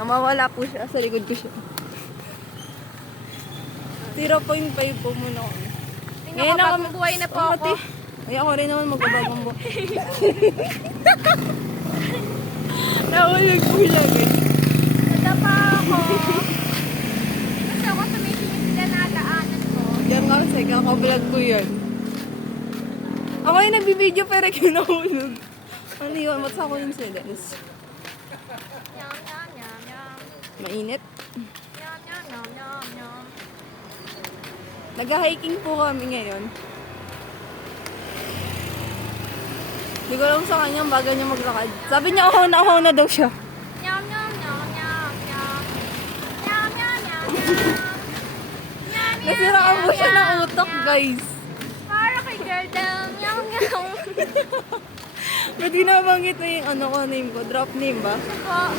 Mawala po siya. Sa likod ko siya. 0.5 po muna ako. Ngayon ako buhay na po ako. Ay, ako rin naman magbabagong buhay. Nahulog po siya, guys. Nadapa ako. Kasi ako tumitingin sila na daanan ko. Yan nga kasi, kakablog ko yan. Ako yung nagbibideo pero kinahulog. Ano yun? What's ako yun sila, guys? Yum, yum, yum, yum. Mainit. Yum, yum, yum, yum, yum. Nag-hiking po kami ngayon. Hindi ko alam sa kanya, baga niya maglakad. Sabi niya, ako na daw siya. Yum, yum, yum, yum, yum. Yum, yum, yum, yum. Yum, Nasiraan po siya ng utok, guys. Para kay girl down. Yum, yum. Ba't ginabanggit na yung name ko? Drop name ba? Ako,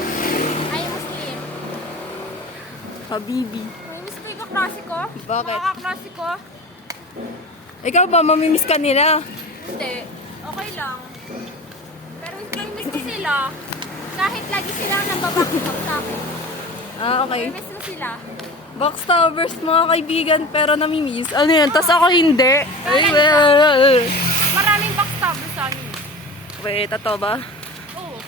ay Muslim. Habibi. May Muslim ka klase ko? Bakit? Mga kaklase ko? Ikaw ba, mamimiss ka nila? Hindi. Okay lang. Pero miss ko sila. Kahit lagi silang nababaksak sa akin. Ah, okay. Miss ko sila. Backstabbers, mga kaibigan, pero namimiss. Ano yan? Tas ako hindi. Ay, well. Maraming backstabber sa amin. Wait, totoo ba? Oo.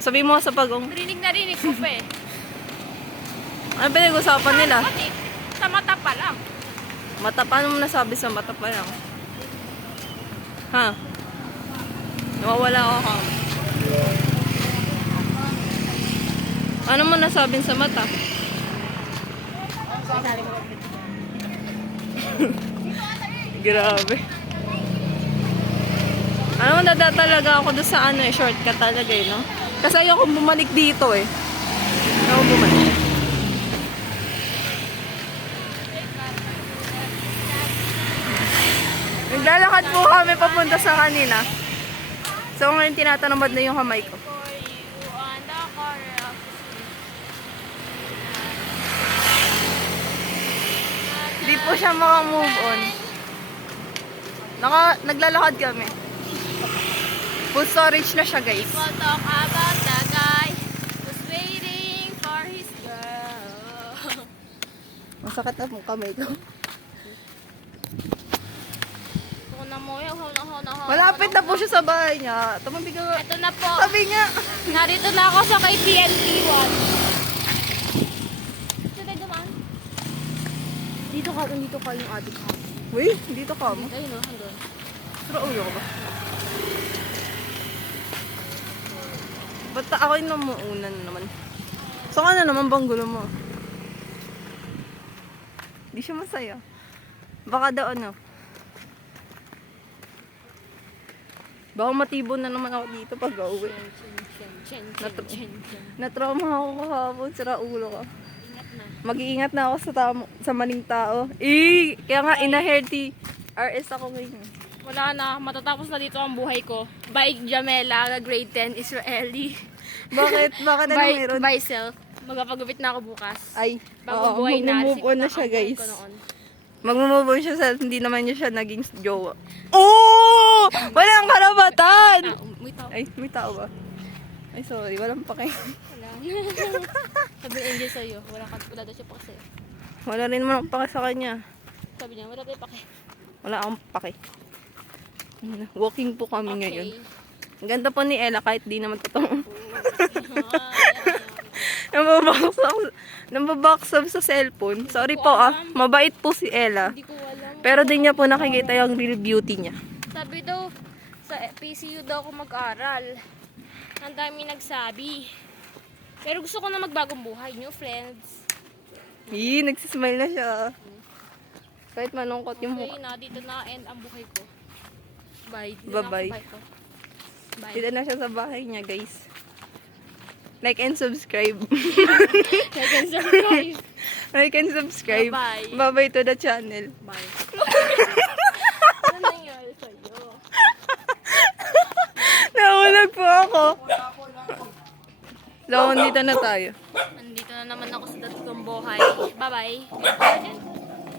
Sabi mo sa pagong. Rinig na rinig ko pa eh. Ano pinag-usapan nila? Kasi sa mata pa lang. Mata, paano mo nasabi sa mata pa lang? Ha? Nawawala ako ha? Ano mo nasabing sa mata? Grabe. Ano mo talaga ako doon sa shortcut talaga no? Kasi ayoko bumalik dito Ayoko bumalik. Naglalakad po kami papunta sa kanina. So ngayon tinatanamad na yung kamay ko. For you on the corner of the street. Hindi po siya maka-move on. Naglalakad kami. Full storage na siya, guys. We'll talk about the guy who's waiting for his girl. Masakit na po kamay ko. Malapit na po siya sa bahay niya. Tumabi ka. Ito na po. Sabi niya. Narito na ako sa kay PNP1. Dito tayo dumaan. Dito ka yung adik ka. Uy, dito ka mo. Ayun o, hanggang. Sura ulo ko ba? Ba't ako yung namuuna na naman? So ka na naman bang gulo mo? Di siya masaya. Baka daw Baka matibon na naman ako dito pag uuwi. Na-trauma ako kahapon, sira ulo ko. Ingat na. Mag-iingat na ako sa maling tao. Kaya nga ina-healthy RS ako ngayon. Wala na, matatapos na dito ang buhay ko. By Jamela, grade 10, Israeli. Bakit? Bakit ano meron? By self. Magpapagupit na ako bukas. Ay, Bago buhay na. mag-move on na siya, ang buhay guys. ko noon. Mag-move on siya sa hindi naman niya siya naging jowa. Oh! Walang karapatan! May tao. Ay, may tao ba? Ay, sorry. Walang pake. Wala. Sabi ni Angel sa'yo, wala daw siya pake sa'yo. Wala rin naman akong pake sa kanya. Sabi niya, wala tayo pake. Wala akong pake. Walking po kami Okay. ngayon. Ang ganda po ni Ella kahit di naman totoo. Nambabox up sa cellphone. Sorry po mabait po si Ella. Hindi ko alam. Pero di niya po nakikita yung real beauty niya. Sabi daw, sa PCU daw ako mag-aral. Ang dami nagsabi. Pero gusto ko na magbagong buhay. New friends. Nagsismile na siya. Kahit malungkot yung Okay mukha. na, dito na end ang buhay ko. Bye. Dito Bye-bye. na ang buhay ko. Bye. Dito na siya sa bahay niya, guys. Like and subscribe. Like and subscribe. Like and subscribe. Bye-bye. Bye-bye to the channel. Bye. Ano nangyari sa'yo? Nahulog po ako. So, dito na tayo. Nandito na naman ako sa dating buhay. Bye-bye.